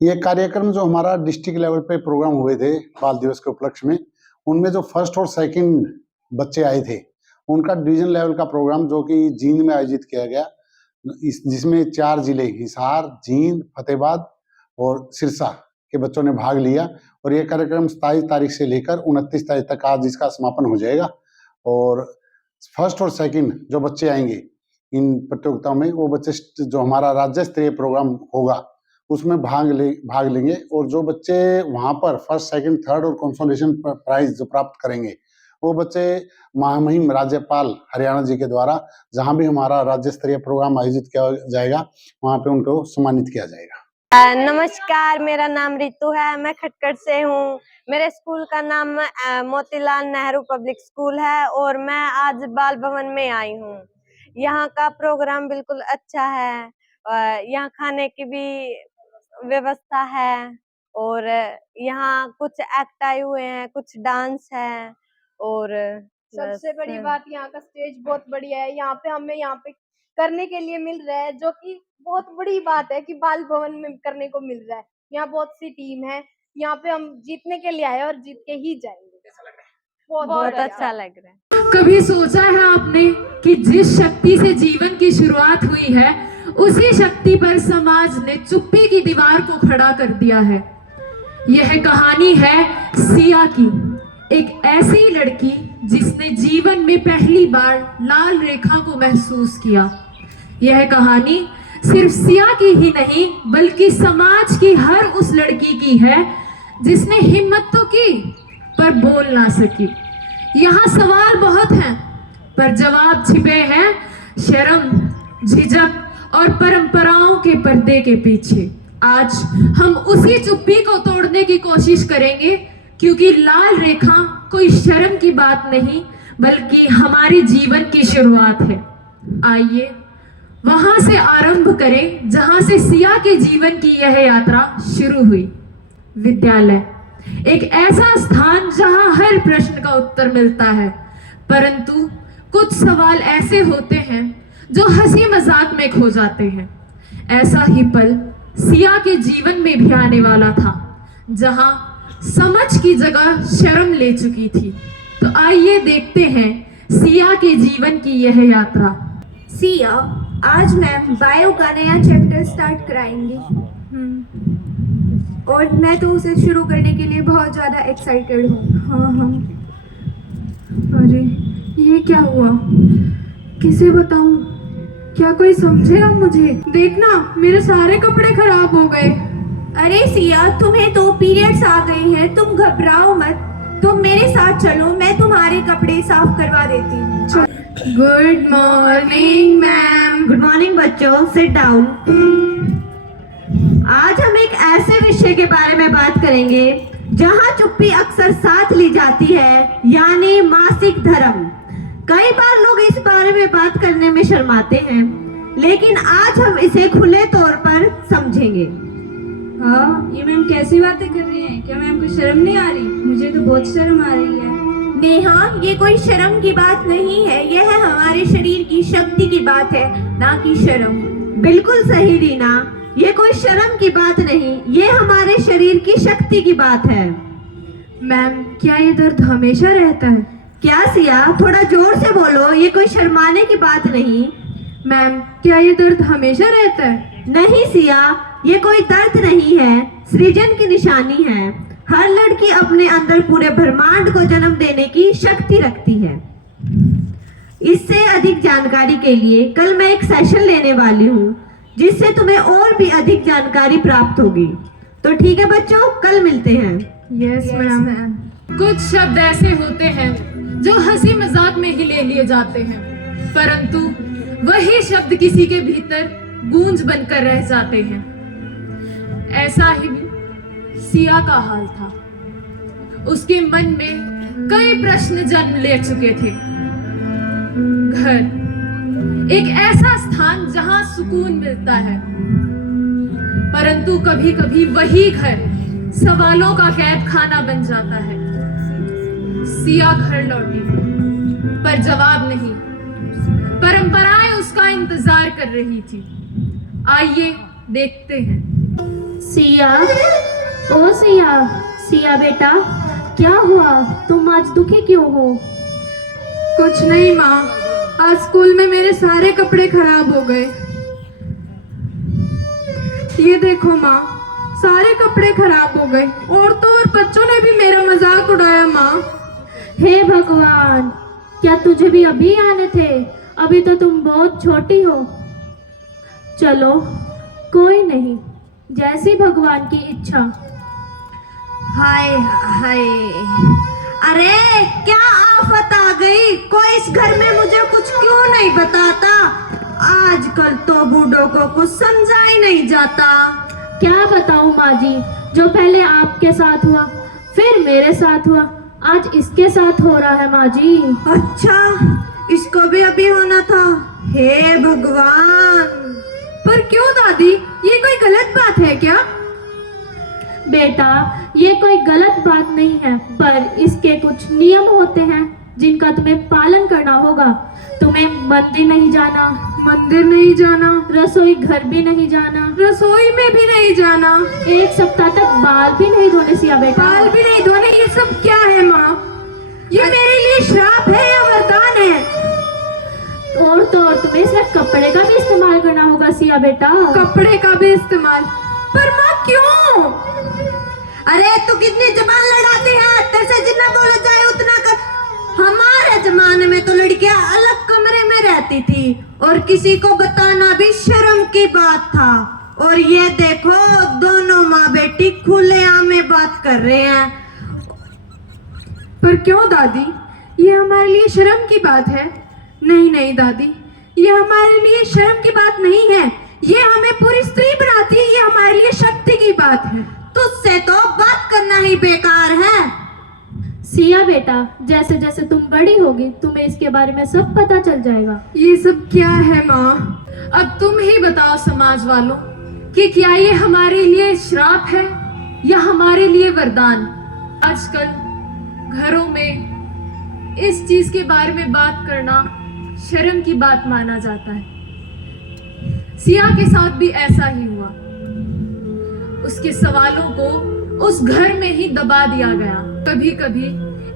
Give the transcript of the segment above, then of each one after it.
ये कार्यक्रम जो हमारा डिस्ट्रिक्ट लेवल पे प्रोग्राम हुए थे बाल दिवस के उपलक्ष्य में, उनमें जो फर्स्ट और सेकंड बच्चे आए थे, उनका डिवीजन लेवल का प्रोग्राम जो कि जींद में आयोजित किया गया, जिसमें 4 जिले हिसार, जींद, फतेहाबाद और सिरसा के बच्चों ने भाग लिया। और ये कार्यक्रम 27 तारीख से लेकर 29 तारीख तक आज इसका समापन हो जाएगा। और फर्स्ट और सेकंड जो बच्चे आएंगे इन प्रतियोगिताओं में, वो बच्चे जो हमारा राज्य स्तरीय प्रोग्राम होगा उसमें भाग लेंगे। और जो बच्चे वहां पर फर्स्ट, सेकंड, थर्ड और कंसोलेशन प्राइज जो प्राप्त करेंगे, वो बच्चे महामहिम राज्यपाल हरियाणा जी के द्वारा जहां भी हमारा राज्य स्तरीय प्रोग्राम आयोजित किया जाएगा, वहां पे उनको सम्मानित किया जाएगा। नमस्कार, मेरा नाम रितु है, मैं खटखड़ से हूँ। मेरे स्कूल का नाम मोतीलाल नेहरू पब्लिक स्कूल है और मैं आज बाल भवन में आई हूँ। यहाँ का प्रोग्राम बिल्कुल अच्छा है, यहाँ खाने की भी व्यवस्था है और यहाँ कुछ एक्ट आए हुए हैं, कुछ डांस है और सबसे बड़ी बात यहाँ का स्टेज बहुत बढ़िया है। यहाँ पे हमें यहाँ पे करने के लिए मिल रहा है, जो कि बहुत बड़ी बात है कि बाल भवन में करने को मिल रहा है। यहाँ बहुत सी टीम है, यहाँ पे हम जीतने के लिए आए और जीत के ही जाएंगे। बहुत अच्छा लग रहा है। कभी सोचा है आपने कि जिस शक्ति से जीवन की शुरुआत हुई है, उसी शक्ति पर समाज ने चुप्पी की दीवार को खड़ा कर दिया है। यह कहानी है सिया की, एक ऐसी लड़की जिसने जीवन में पहली बार लाल रेखा को महसूस किया। यह कहानी सिर्फ सिया की ही नहीं बल्कि समाज की हर उस लड़की की है जिसने हिम्मत तो की पर बोल ना सकी। यहाँ सवाल बहुत हैं पर जवाब छिपे हैं शर्म, झिझक और परंपराओं के पर्दे के पीछे। आज हम उसी चुप्पी को तोड़ने की कोशिश करेंगे, क्योंकि लाल रेखा कोई शर्म की बात नहीं बल्कि हमारी जीवन की शुरुआत है। आइए वहां से आरंभ करें जहां से सिया के जीवन की यह यात्रा शुरू हुई। विद्यालय एक ऐसा स्थान जहां हर प्रश्न का उत्तर मिलता है, परंतु कुछ सवाल ऐसे होते हैं जो हंसी मजाक में खो जाते हैं। ऐसा ही पल सिया के जीवन में भी आने वाला था, जहां समझ की जगह शर्म ले चुकी थी। तो आइए देखते हैं सिया के जीवन की यह यात्रा। सिया, आज मैम बायो का नया चैप्टर स्टार्ट कराएंगी और मैं तो उसे शुरू करने के लिए बहुत ज़्यादा एक्साइटेड हूँ। हाँ। अरे ये क्या हुआ, किसे बताऊं? क्या कोई समझेगा मुझे? देखना मेरे सारे कपड़े खराब हो गए। अरे सिया, तुम्हें तो पीरियड्स आ गई हैं, तुम घबराओ मत, तुम मेरे साथ चलो, मैं तुम्हारे कपड़े साफ करवा देती हूँ। Good morning ma'am. Good morning बच्चों, सिट डाउन। आज हम एक ऐसे विषय के बारे में बात करेंगे जहां चुप्पी अक्सर साथ ली जाती है, यानी मासिक धर्म। कई बार लोग इस बारे में बात करने में शर्माते हैं, लेकिन आज हम इसे खुले तौर पर समझेंगे। हाँ, ये मैम कैसी बातें कर रही हैं? क्या मैम को शर्म नहीं आ रही? मुझे तो बहुत शर्म आ रही है। नेहा, ये कोई शर्म की बात नहीं है, यह हमारे शरीर की शक्ति की बात है, ना कि शर्म। बिल्कुल सही रीना, ये कोई शर्म की बात नहीं, ये हमारे शरीर की शक्ति की बात है। मैम, क्या ये दर्द हमेशा रहता है? क्या सिया, थोड़ा जोर से बोलो, ये कोई शर्माने की बात नहीं। मैम, क्या ये दर्द हमेशा रहता है? नहीं सिया, ये कोई दर्द नहीं है, सृजन की निशानी है। हर लड़की अपने अंदर पूरे ब्रह्मांड को जन्म देने की शक्ति रखती है। इससे अधिक जानकारी के लिए कल मैं एक सेशन लेने वाली हूँ, जिससे तुम्हें और भी अधिक जानकारी प्राप्त होगी। तो ठीक है बच्चों, कल मिलते हैं। Yes ma'am. कुछ शब्द ऐसे होते हैं जो हंसी मजाक में ही ले लिए जाते हैं, परंतु वही शब्द किसी के भीतर गूंज बनकर रह जाते हैं। ऐसा ही सिया का हाल था। उसके मन में कई प्रश्न जन्म ले चुके थे। घर एक ऐसा स्थान जहां सुकून मिलता है, परंतु कभी कभी वही घर सवालों का कैद खाना बन जाता है। सिया घर लौटी पर जवाब नहीं, परंपराएं उसका इंतजार कर रही थी। आइए देखते हैं। सिया, ओ सिया, सिया बेटा, क्या हुआ? तुम आज दुखी क्यों हो? कुछ नहीं माँ, आज स्कूल में मेरे सारे कपड़े खराब हो गए। ये देखो माँ, सारे कपड़े खराब हो गए। औरतों और बच्चों ने भी मेरा मजाक उड़ाया माँ। हे भगवान, क्या तुझे भी अभी आने थे? अभी तो तुम बहुत छोटी हो। चलो कोई नहीं, जैसी भगवान की इच्छा। हाय हाय, अरे क्या आफत आ गई। कोई इस घर में मुझे कुछ क्यों नहीं बताता। आजकल तो बूढ़ों को कुछ समझा ही नहीं जाता। क्या बताऊं माँ जी, जो पहले आपके साथ हुआ, फिर मेरे साथ हुआ, आज इसके साथ हो रहा है माँ जी। अच्छा, इसको भी अभी होना था। हे भगवान। पर क्यों दादी, ये कोई गलत बात है क्या? बेटा, ये कोई गलत बात नहीं है, पर इसके कुछ नियम होते हैं जिनका तुम्हें पालन करना होगा। तुम्हें मंदिर नहीं जाना, मंदिर नहीं जाना, रसोई घर भी नहीं जाना, रसोई में भी नहीं जाना, 1 सप्ताह तक बाल भी नहीं धोने सिया बेटा। बाल भी नहीं धोने। ये सब क्या है माँ? ये मेरे लिए श्राप है या वरदान है? और तो और तुम्हें सिर्फ कपड़े का भी इस्तेमाल करना होगा सिया बेटा। कपड़े का भी इस्तेमाल? पर माँ क्यों? अरे तू कितनी जबान लड़ाती है, तेरे से जितना बोला जाए उतना कर। हमारे जमाने में तो लड़कियां अलग कमरे में रहती थी और किसी को बताना भी शर्म की बात था। और ये देखो, दोनों माँ बेटी खुलेआम में बात कर रहे हैं। पर क्यों दादी, ये हमारे लिए शर्म की बात है? नहीं नहीं दादी, ये हमारे लिए शर्म की बात नहीं है। ये हमें पूरी स्त्री बनाती है, ये हमारे लिए शक्ति की बात है। तुझसे तो बात करना ही बेकार है। सिया बेटा, जैसे जैसे तुम बड़ी होगी तुम्हें इसके बारे में सब पता चल जाएगा। ये सब क्या है माँ? अब तुम ही बताओ समाज वालों कि क्या ये हमारे लिए श्राप है या हमारे लिए वरदान? आजकल घरों में इस चीज के बारे में बात करना शर्म की बात माना जाता है। सिया के साथ भी ऐसा ही हुआ। उसके सवालों को उस घर में ही दबा दिया गया। कभी कभी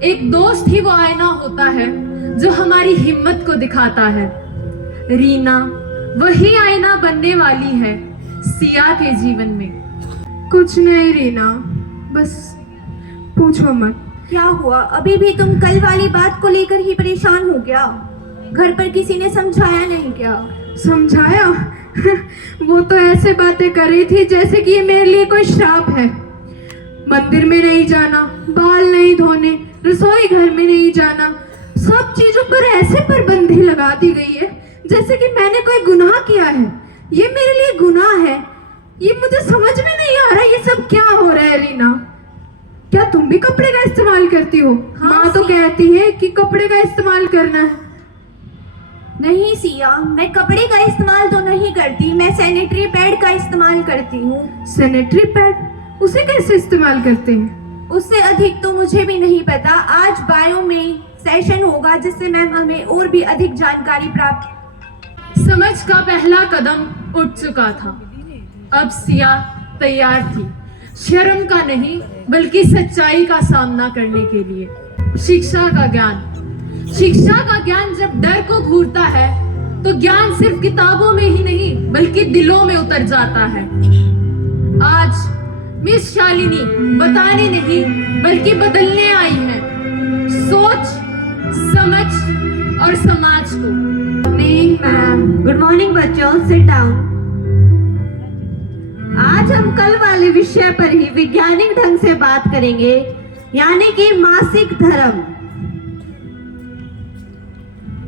एक दोस्त ही वो आईना होता है जो हमारी हिम्मत को दिखाता है। रीना वही आईना बनने वाली है सिया के जीवन में। कुछ नहीं रीना, बस पूछो मत। क्या हुआ? अभी भी तुम कल वाली बात को लेकर ही परेशान हो क्या? घर पर किसी ने समझाया नहीं क्या? समझाया? वो तो ऐसे बातें कर रही थी जैसे कि ये मेरे लिए कोई श्राप है। मंदिर में नहीं जाना, बाल नहीं धोने, रसोई घर में नहीं जाना, सब चीजों पर ऐसे पाबंदी लगा दी गई है जैसे कि मैंने कोई गुनाह किया है। ये मेरे लिए गुनाह है। ये मुझे समझ में नहीं आ रहा, ये सब क्या हो रहा है रीना? क्या तुम भी कपड़े का इस्तेमाल करती हो? माँ तो कहती है कि कपड़े का इस्तेमाल करना है। नहीं सिया, मैं कपड़े का इस्तेमाल तो नहीं करती, मैं सैनिटरी पैड का इस्तेमाल करती हूँ। Sanitary pad? उसे कैसे इस्तेमाल करते हैं? उससे अधिक तो मुझे भी नहीं पता। आज बायो में सेशन होगा जिससे मैम हमें और भी अधिक जानकारी प्राप्त। समझ का पहला कदम उठ चुका था। अब सिया तैयार थी, शर्म का नहीं बल्कि सच्चाई का सामना करने के लिए। शिक्षा का ज्ञान, शिक्षा का ज्ञान जब डर को घूरता है तो ज्ञान सिर्फ किताबों में ही नहीं बल्कि दिलों में उतर जाता है। आज मिस शालिनी बताने नहीं बल्कि बदलने आई है सोच, समझ और समाज को। मैम, गुड मॉर्निंग बच्चों, सिट डाउन। आज हम कल वाले विषय पर ही वैज्ञानिक ढंग से बात करेंगे, यानी कि मासिक धर्म।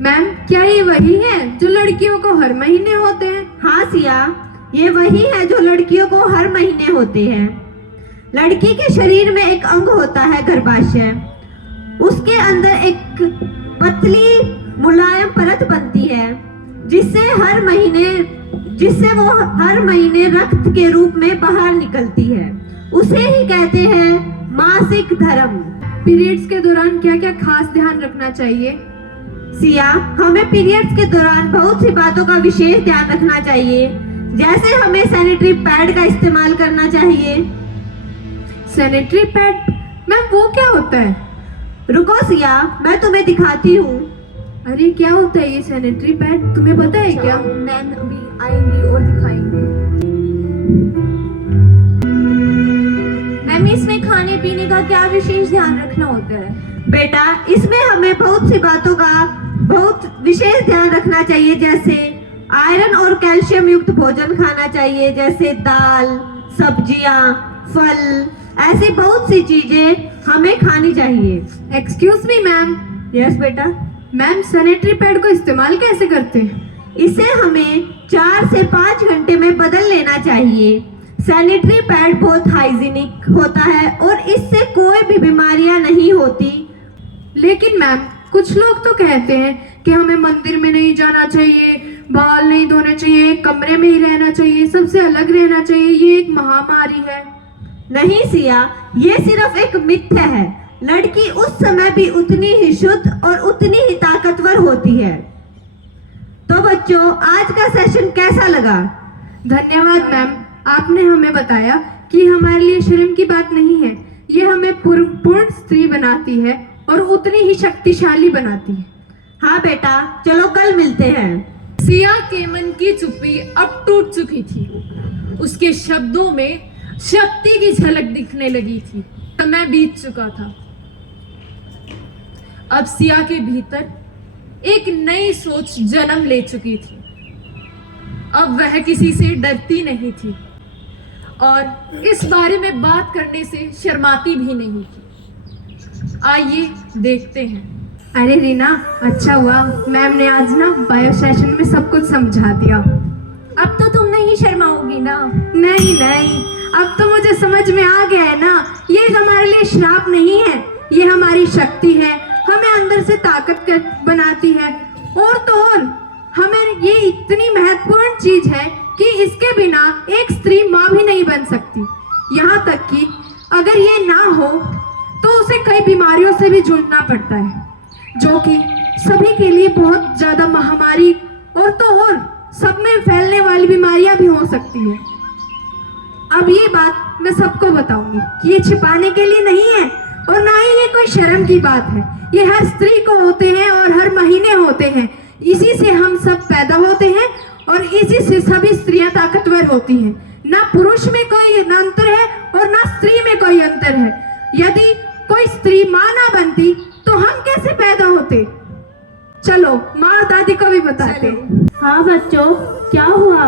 मैम, क्या ये वही है जो लड़कियों को हर महीने होते हैं? हाँ सिया, ये वही है जो लड़कियों को हर महीने होते हैं। लड़की के शरीर में एक अंग होता है गर्भाशय। उसके अंदर एक पतली मुलायम परत बनती है जिससे वो हर महीने रक्त के रूप में बाहर निकलती है। उसे ही कहते हैं मासिक धर्म। पीरियड्स के दौरान क्या क्या खास ध्यान रखना चाहिए? सिया, हमें पीरियड्स के दौरान बहुत सी बातों का विशेष ध्यान रखना चाहिए, जैसे हमें सैनिटरी पैड का इस्तेमाल करना चाहिए। सैनिटरी पैड मैम वो क्या होता है? रुको सिया, मैं तुम्हें दिखाती हूँ। अरे क्या होता है ये सैनिटरी पैड, तुम्हें पता है क्या? मैम अभी आएंगी और दिखाएंगे। मैम इसमें खाने पीने का क्या विशेष ध्यान रखना होता है? बेटा, इसमें हमें बहुत सी बातों का बहुत विशेष ध्यान रखना चाहिए, जैसे आयरन और कैल्शियम युक्त भोजन खाना चाहिए, जैसे दाल, सब्जियां, फल, ऐसी बहुत सी चीजें हमें खानी चाहिए। Excuse me ma'am. यस बेटा। मैम सैनिटरी पैड को इस्तेमाल कैसे करते हैं? इसे हमें 4 से 5 घंटे में बदल लेना चाहिए। सैनिटरी पैड बहुत हाइजीनिक होता है और इससे कोई भी बीमारियां नहीं होती। लेकिन मैम कुछ लोग तो कहते हैं कि हमें मंदिर में नहीं जाना चाहिए, बाल नहीं धोने चाहिए, एक कमरे में ही रहना चाहिए, सबसे अलग रहना चाहिए, ये एक महामारी है। नहीं सिया, ये सिर्फ एक मिथ है। लड़की उस समय भी उतनी ही शुद्ध और उतनी ही ताकतवर होती है। तो बच्चों, आज का सेशन कैसा लगा? धन्यवाद मैम, आपने हमें बताया कि हमारे लिए शर्म की बात नहीं है, ये हमें पूर्ण स्त्री बनाती है और उतनी ही शक्तिशाली बनाती है। हाँ बेटा, चलो कल मिलते हैं। सिया के मन की चुप्पी अब टूट चुकी थी। उसके शब्दों में शक्ति की झलक दिखने लगी थी। समय बीत चुका था। अब सिया के भीतर एक नई सोच जन्म ले चुकी थी। अब वह किसी से डरती नहीं थी और इस बारे में बात करने से शर्माती भी नहीं थी। आइए देखते हैं। अरे रीना, अच्छा हुआ मैम ने आज ना बायो सेशन में सब कुछ समझा दिया। अब तो तुम नहीं शर्माओगी ना? नहीं नहीं, अब तो मुझे समझ में आ गया है ना, ये हमारे लिए श्राप नहीं है, ये हमारी शक्ति है, हमें अंदर से ताकत बनाती है। और तो और हमें ये इतनी महत्वपूर्ण चीज है कि इसके बिना एक स्त्री माँ भी नहीं बन सकती। यहाँ तक कि अगर ये ना हो तो उसे कई बीमारियों से भी जूझना पड़ता है, जो कि सभी के लिए बहुत ज्यादा महामारी और तो और सब में फैलने वाली बीमारियां भी हो सकती है। अब ये बात मैं सबको बताऊंगी कि ये छिपाने के लिए नहीं है और ना ही ये कोई शर्म की बात है। ये हर स्त्री को होते हैं और हर महीने होते हैं। इसी से हम सब पैदा होते हैं और इसी से सभी स्त्रियां ताकतवर होती हैं। ना पुरुष में कोई अंतर है और ना स्त्री में कोई अंतर है। यदि कोई स्त्री माँ ना बनती तो हम कैसे पैदा होते? चलो माँ और दादी को भी बताते। हाँ बच्चों, क्या हुआ?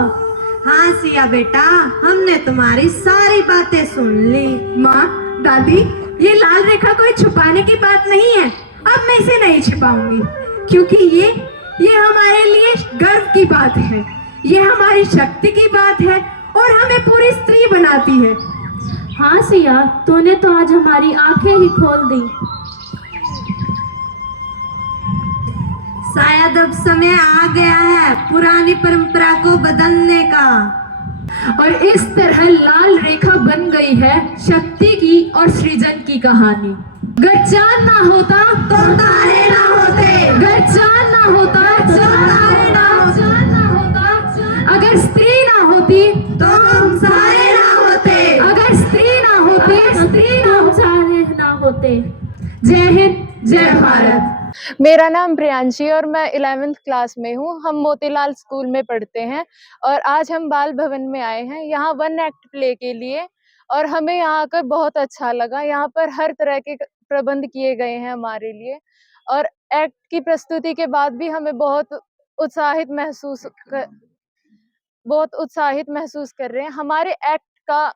हाँ सिया बेटा, हमने तुम्हारी सारी बातें सुन ली। माँ, दादी, ये लाल रेखा कोई छुपाने की बात नहीं है। अब मैं इसे नहीं छिपाऊंगी क्योंकि ये हमारे लिए गर्व की बात है, ये हमारी शक्ति की बात है और हमें पूरी स्त्री बनाती है। हाँ सिया, तूने तो आज हमारी आंखें ही खोल दी। शायद अब समय आ गया है पुरानी परंपरा को बदलने का। और इस तरह लाल रेखा बन गई है शक्ति की और सृजन की कहानी। अगर चांद ना होता तो तारे ना होते, अगर चांद ना होता तो तारे ना होता, अगर स्त्री ना होती तो हम सारे ना होते, अगर स्त्री ना होती तो हम सारे ना होते। जय हिंद, जय भारत। मेरा नाम प्रियांशी और मैं 11th क्लास में हूँ। हम मोतीलाल स्कूल में पढ़ते हैं और आज हम बाल भवन में आए हैं यहाँ वन एक्ट प्ले के लिए और हमें यहाँ आकर बहुत अच्छा लगा। यहाँ पर हर तरह के प्रबंध किए गए हैं हमारे लिए और एक्ट की प्रस्तुति के बाद भी हमें बहुत उत्साहित महसूस कर रहे हैं। हमारे एक्ट का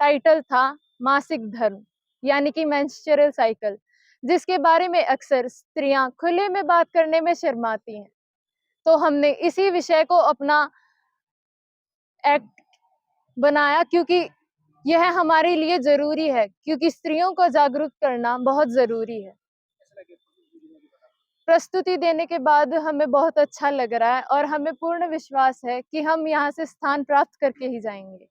टाइटल था मासिक धर्म यानी कि मेंस्ट्रुअल साइकिल, जिसके बारे में अक्सर स्त्रियां खुले में बात करने में शर्माती हैं। तो हमने इसी विषय को अपना एक्ट बनाया क्योंकि यह हमारे लिए जरूरी है, क्योंकि स्त्रियों को जागरूक करना बहुत जरूरी है। प्रस्तुति देने के बाद हमें बहुत अच्छा लग रहा है और हमें पूर्ण विश्वास है कि हम यहाँ से स्थान प्राप्त करके ही जाएंगे।